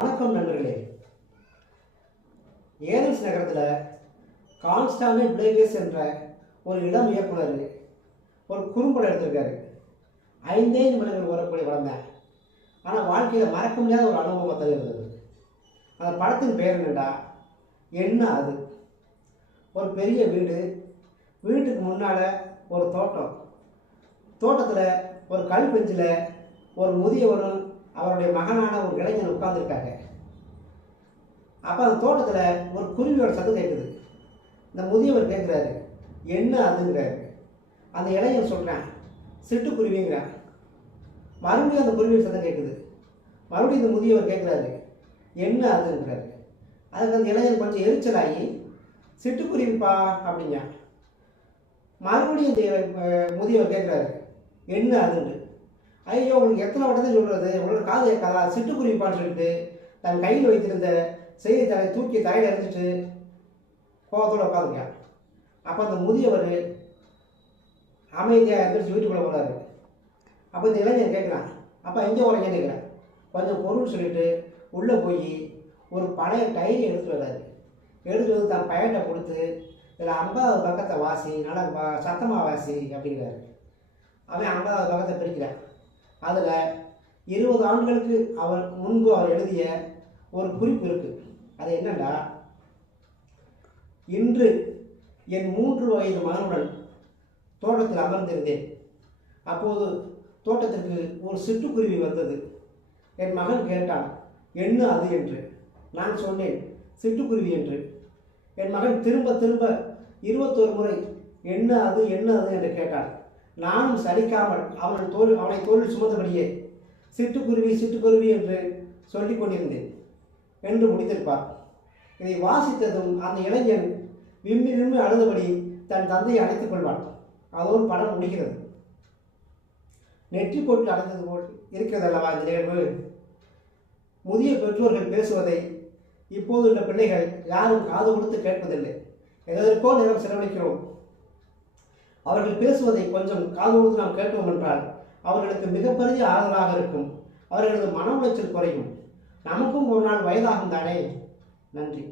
வணக்கம் நண்பர்களே. ஏதென்ஸ் நகரத்தில் கான்ஸ்டாண்டின் பிளேவியஸ் என்ற ஒரு இளம் இயக்குனர் ஒரு குறும்படம் எடுத்திருக்காரு. 5 நிமிடங்கள் ஓரப்படி வளர்ந்தேன். ஆனால் வாழ்க்கையில் மறக்க முடியாத ஒரு அனுபவம் தருகிறது. அந்த படத்தின் பெயர் என்னண்டா, என்ன அது? ஒரு பெரிய வீடு, வீட்டுக்கு முன்னால் ஒரு தோட்டம், தோட்டத்தில் ஒரு கல் பெஞ்சில் ஒரு முதியவரும் அவருடைய மகனான ஒரு இளைஞன் உட்கார்ந்துருக்காங்க. அப்போ அந்த தோட்டத்தில் ஒரு குருவியோட சத்தம் கேட்குது. இந்த முதியவர் கேட்குறாரு, என்ன அதுங்கிறாரு. அந்த இளைஞன் சொல்கிறேன், சிட்டுக்குருவிங்கிறான். மறுபடியும் அந்த குருவியோட சத்தம் கேட்குது. மறுபடியும் இந்த முதியவர் கேட்குறாரு, என்ன அதுங்கிறாரு. அதுக்கு அந்த இளைஞன் கொஞ்சம் எரிச்சலாகி, சிட்டுக்குருவிப்பா அப்படிங்க. மறுபடியும் இந்த முதியவர் கேட்குறாரு, என்ன அதுன்னு. ஐயோ, உங்களுக்கு எத்தனை வட்டத்தை சொல்கிறது, உங்களோட காது கேட்காதா, சிட்டுக்குருவிப்பான்னு சொல்லிட்டு தன் கையில் வைத்திருந்த செய்தித்தாளை தூக்கி தரையில் எறிஞ்சிட்டு கோபத்தோடு உட்காந்துருக்கான். அப்போ அந்த முதியவர் அமைதியாக எந்திரிச்சு வீட்டுக்குள்ளே போகிறாரு. அப்போ இந்த இளைஞர் கேட்குறான், அப்போ எங்கே போகிறீங்கன்னு கேட்குறேன். கொஞ்சம் பொருள் சொல்லிட்டு உள்ளே போய் ஒரு பழைய டைரி எடுத்துகிட்டு வர்றாரு. எடுத்துகிட்டு வந்து தன் பையன்கிட்ட கொடுத்து, இதில் 50வது பக்கத்தை வாசி, நல்லா சத்தமாக வாசி அப்படிங்கிறாரு. அவன் 50வது பக்கத்தை பிரிக்கிறான். அதில் 20 ஆண்டுகளுக்கு முன்பு அவர் எழுதிய ஒரு குறிப்பு இருக்குது. அது என்னன்னா, இன்று என் 3 வயது மகனுடன் தோட்டத்தில் அமர்ந்திருந்தேன். அப்போது தோட்டத்திற்கு ஒரு சிட்டுக்குருவி வந்தது. என் மகன் கேட்டான், என்ன அது என்று. நான் சொன்னேன், சிட்டுக்குருவி என்று. என் மகன் திரும்ப திரும்ப 21 முறை என்ன அது என்ன அது என்று கேட்டான். நானும் சலிக்காமல் அவனை தோளில் சுமந்தபடியே சிட்டுக்குருவி சிட்டுக்குருவி என்று சொல்லிக் கொண்டிருந்தேன் என்று முடித்திருப்பார். இதை வாசித்ததும் அந்த இளைஞன் விம்மி விம்மி அழுதபடி தன் தந்தையை அழைத்துக் கொள்வான். அதோடு படம் முடிகிறது. நெற்றி போட்டு அடைந்தது போல் இருக்கிறது அல்லவா இந்த நிகழ்வு. முதிய பெற்றோர்கள் பேசுவதை இப்போது உள்ள பிள்ளைகள் யாரும் காது கொடுத்து கேட்பதில்லை. எதற்கோ நேரம் செலவழிக்கிறோம். அவர்கள் பேசுவதை கொஞ்சம் காது கொடுத்து நாம் கேட்டோம் என்றால் அவர்களுக்கு மிகப்பெரிய ஆதரவாக இருக்கும். அவர்களது மன உளைச்சல் குறையும். நமக்கும் ஒரு நாள் வயதாகும் தானே. நன்றி.